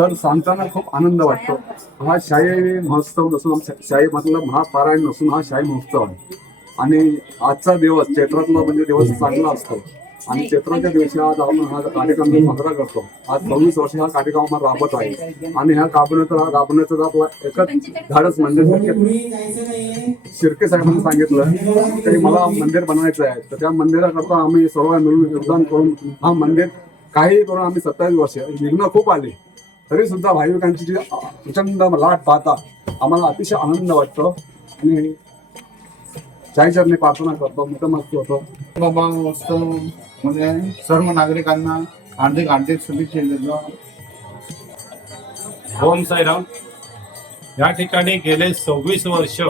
तर सांगताना खूप आनंद वाटतो. हा शाही महोत्सव नसून शाही मतलब महापारायण नसून हा शाही महोत्सव आहे. आणि आजचा दिवस चैत्रातला म्हणजे दिवस चांगला असतो आणि चैत्राच्या दिवशी आज आपण हा कार्यक्रम साजरा करतो. आज 26 वर्ष हा कार्यक्रम राबत आहे आणि ह्या राबवण्याचा आपला एकच धाडस म्हणजे शिर्के साहेबांनी सांगितलं की मला मंदिर बनवायचं आहे. तर त्या मंदिराकरता आम्ही सर्व मिळून योगदान करून हा मंदिर काही करून आम्ही 27 वर्ष विघ्न खूप आले तरी सुद्धा भाविकांची जी प्रचंड लाट पाहता आम्हाला अतिशय आनंद वाटतो आणि चाईचरणी प्रार्थना करतो. नतमस्तक होतो. बाबा उत्सव मध्ये सर्व नागरिकांना हार्दिक हार्दिक शुभेच्छा देतो. ओम साईराम. या ठिकाणी गेले 26 वर्ष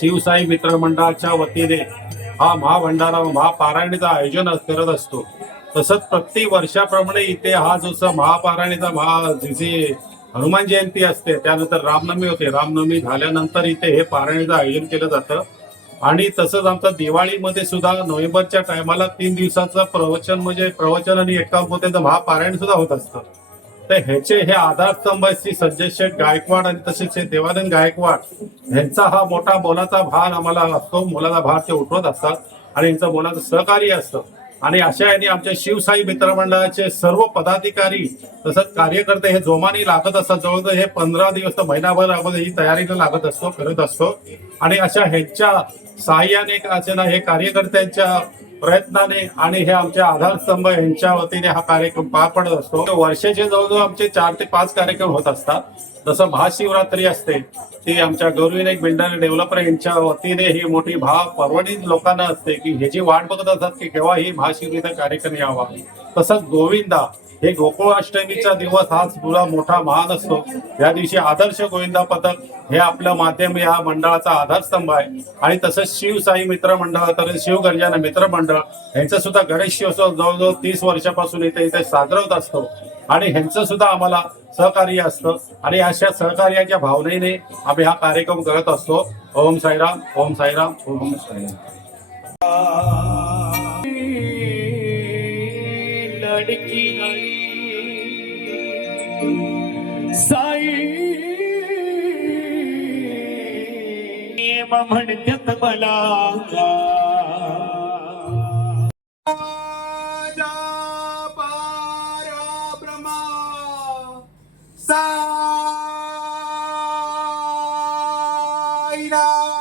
शिवसाई मित्र मंडळाच्या वतीने हा महाभंडारा महापारायणीचं आयोजन करत असतो. तसंच प्रति वर्षाप्रमाणे इथे हा जो महापारायणीचा जी हनुमान जयंती असते त्यानंतर रामनवमी होते. रामनवमी झाल्यानंतर इथे हे पारायणीचं आयोजन केलं जातं. आणि तसंच आमचं दिवाळीमध्ये सुद्धा नोव्हेंबरच्या टायमाला 3 दिवसाचं प्रवचन आणि एकांकिकेचं महापारायण सुद्धा होत असतं. तर ह्याचे हे आधारस्तंभ श्री संजय शेठ गायकवाड आणि तसेच देवानंद गायकवाड यांचा हा मोठा मोलाचा भार आम्हाला असतो. मोलाचा भार ते उठवत असतात आणि यांचं मोलाचं सहकार्य असतं. आणि अशा यांनी आमच्या शिवसाई मित्रमंडळाचे सर्व पदाधिकारी तसंच कार्यकर्ते हे जोमाने लागत असतात. जवळजवळ हे 15 दिवस तर महिनाभर अगोदर ही तयारीला लागत असतो करत असतो. आणि अशा ह्यांच्या साहाय्याने असे ना हे कार्यकर्त्यांच्या प्रयत्नाने आणि हे आमच्या आधारस्तंभ यांच्या वतीने हा कार्यक्रम पार पडत असतो. वर्षाचे जवळजवळ आमचे 4 ते 5 कार्यक्रम होत असतात. जसं महाशिवरात्री असते ती आमच्या गौरविनायक बिल्डर डेव्हलपर यांच्या वतीने ही मोठी परवडी लोकांना असते की ह्याची वाट बघत असतात की केव्हा ही महाशिवरात्रीचा कार्यक्रम यावा. तसंच गोविंदा हे गोकुळाष्टमीचा दिवस हा पुरा मोठा महान असतो. या दिवशी आदर्श गोविंदा पथक हे आपलं माध्यम या मंडळाचा आधारस्तंभ आहे. आणि तसंच शिवसाई मित्र मंडळ तर शिवगर्जना मित्र मंडळ यांचा सुद्धा गणेशोत्सव जवळजवळ 30 वर्षापासून इथे साजरा होत असतो. आणि ह्यांचं सुद्धा आम्हाला सहकार्य असतं आणि अशा सहकार्याच्या भावनेने आम्ही हा कार्यक्रम करत असतो. ओम साईराम, ओम साईराम, ओम साईराम. लड़की साई म्हणत्यात मला साईराम.